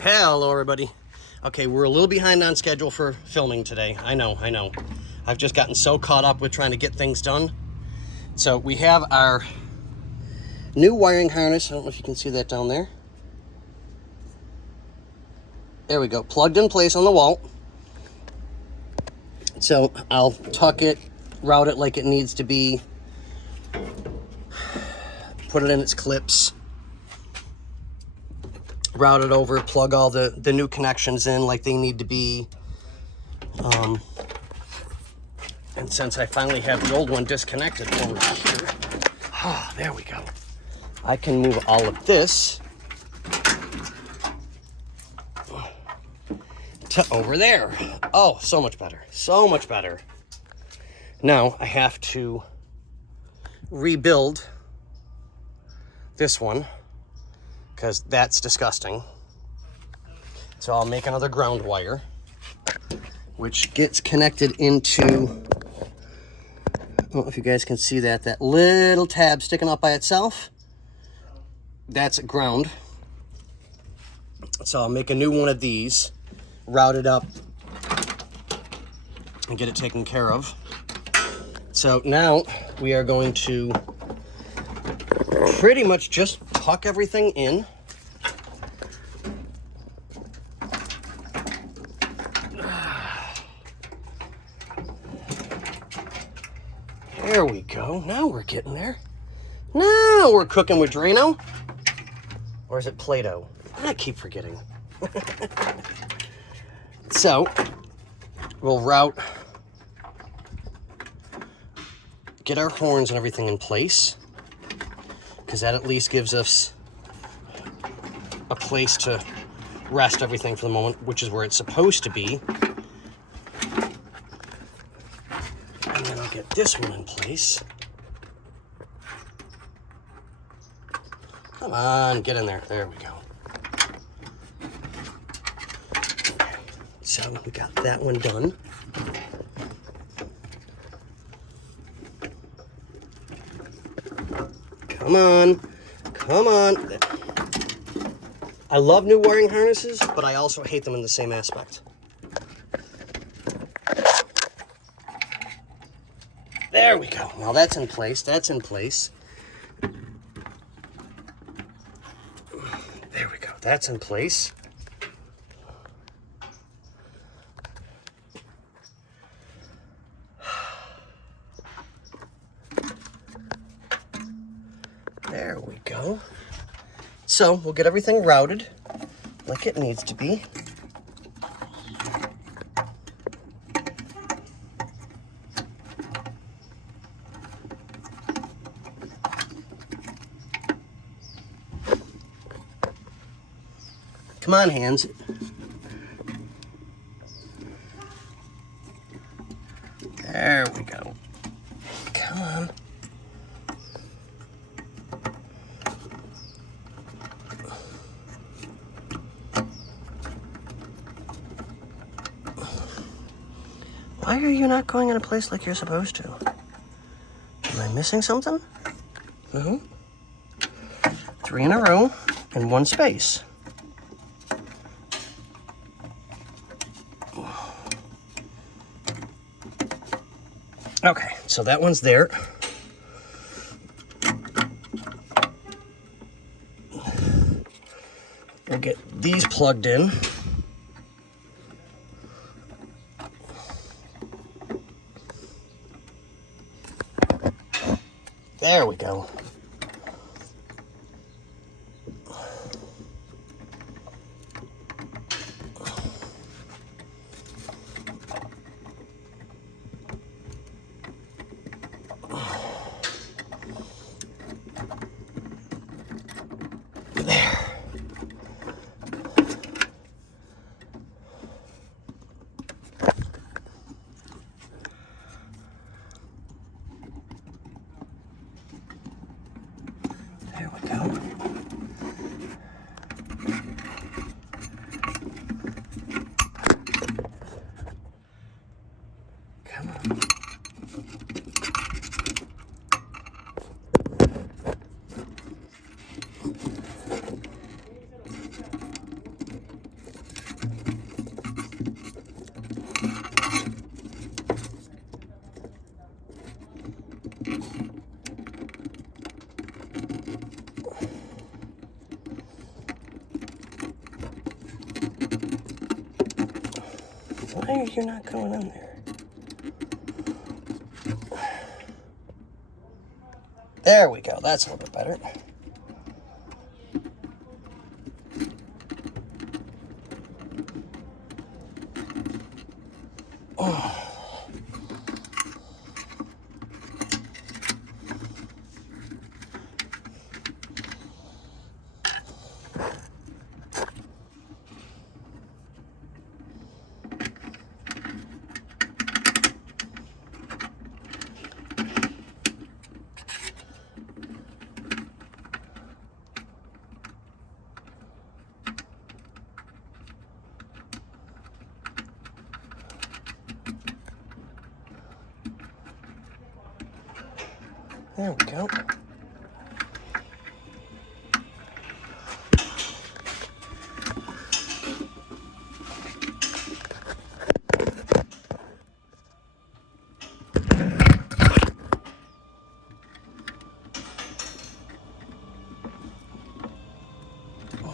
Hello, everybody. Okay, we're a little behind on schedule for filming today. I know. I've just gotten so caught up with trying to get things done. So we have our new wiring harness. I don't know if you can see that down there. There we go, plugged in place on the wall. So I'll tuck it, route it like it needs to be, put it in its clips, route it over, plug all the new connections in like they need to be. And since I finally have the old one disconnected over here, there we go. I can move all of this to over there. Oh, so much better, so much better. Now I have to rebuild this one because that's disgusting. So I'll make another ground wire, which gets connected into, I don't know if you guys can see that little tab sticking up by itself. That's ground. So I'll make a new one of these, route it up, and get it taken care of. So now we are going to pretty much just tuck everything in. There we go. Now we're getting there. Now we're cooking with Drano. Or is it Play-Doh? I keep forgetting. So we'll route, get our horns and everything in place, because that at least gives us a place to rest everything for the moment, which is where it's supposed to be. And then I'll get this one in place. Come on, get in there. There we go. Okay, so we got that one done. Come on, come on. I love new wiring harnesses, but I also hate them in the same aspect. There we go. Now that's in place, that's in place. There we go, that's in place. There we go. So we'll get everything routed like it needs to be. Come on, hands. There we go. Come on. Why are you not going in a place like you're supposed to? Am I missing something? 3 in a row in one space. Okay, so that one's there. We'll get these plugged in. There we go. There. Why are you not going on there? There we go. That's a little bit better. There we go.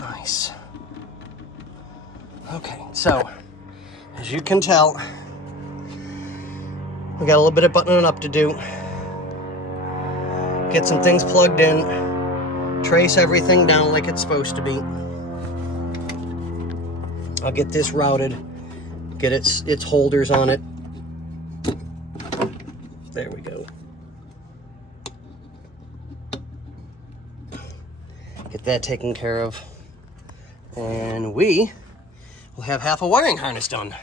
Nice. Okay, so as you can tell, we got a little bit of buttoning up to do. Get some things plugged in, trace everything down like it's supposed to be. I'll get this routed, get its holders on it. There we go. Get that taken care of. And we will have half a wiring harness done.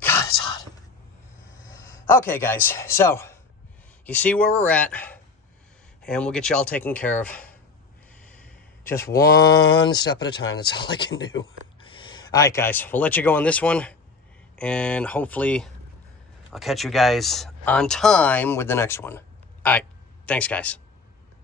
God, it's hot. Okay, guys, so you see where we're at, and we'll get you all taken care of. Just one step at a time. That's all I can do. All right, guys, we'll let you go on this one, and hopefully I'll catch you guys on time with the next one. All right, thanks, guys.